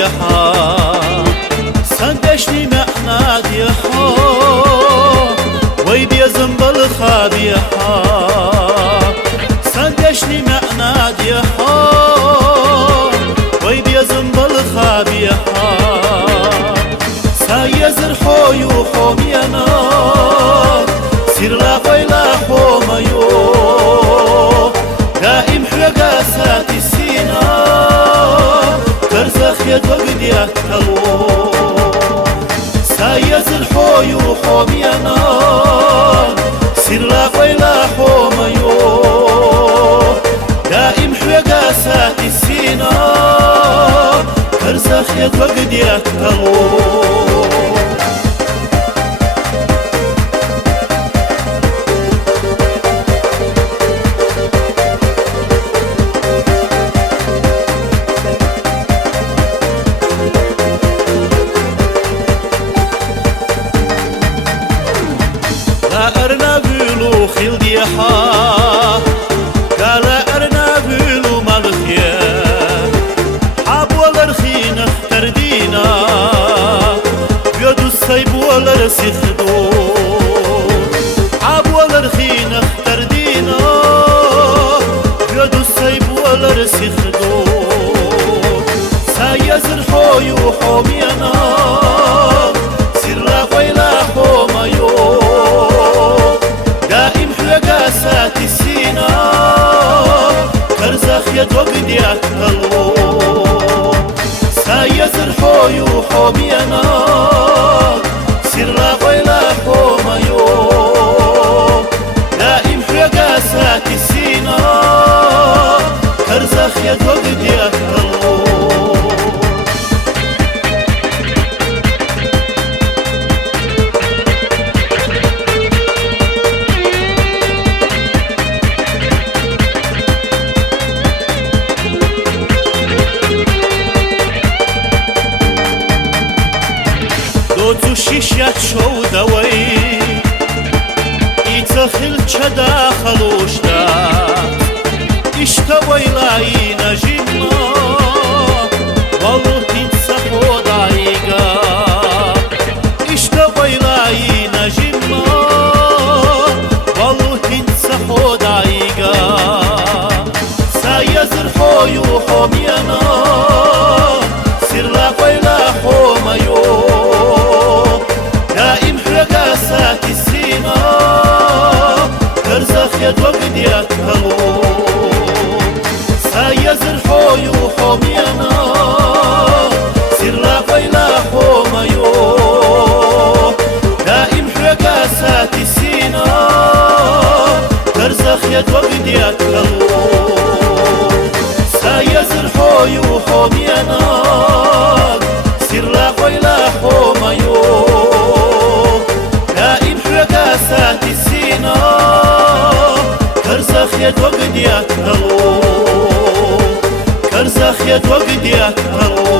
ديها سندشني معنا ديها ويبي زنبل خابيها سندشني معنا ديها ويبي زنبل خابيها سايزر حوي وحومينا سير لا قيلا حوميو دائم حرقا ساتي سينا ترزخ يدوق تلو سايزر حوي وحومينا سير لا قيلا حوميو دائم حرقا ساتي سينا ترزخ يدوق تلو أرنبلو خيل ديها قال أرنبلو مالخيا حاب ولا رخين اختر دينا بيدو السيب ولا رسيخدو حاب ولا رخين اختر دينا بيدو السيب ولا رسيخدو سايزر حوي وحومينا سير لا قيلا حوميو ساتي سينا كرزخ يدوق تلو سايزر حوي وحومينا سير لا قيلا حوميو دائم حرقا ساتي سينا كرزخ يدوق تلو دوتو شيشات شو دوي يتخل چدا خلوشتا اشتوي لاي نجمنا والله تنسحو دايقا اشتوي لاي نجمنا والله تنسحو دايقا سايزر حوي وحومينا سير لا قيلا حوميو ساتي سينا كرزخ يدوق تلو سايزر حوي وحومينا سير لا قيلا حوميو دائم حرقا ساتي سينا كرزخ يدوق تلو سايزر حوي وحومينا سير لا قيلا حوميو ساتي سينا كرزخ يدوق تلو كرزخ يدوق تلو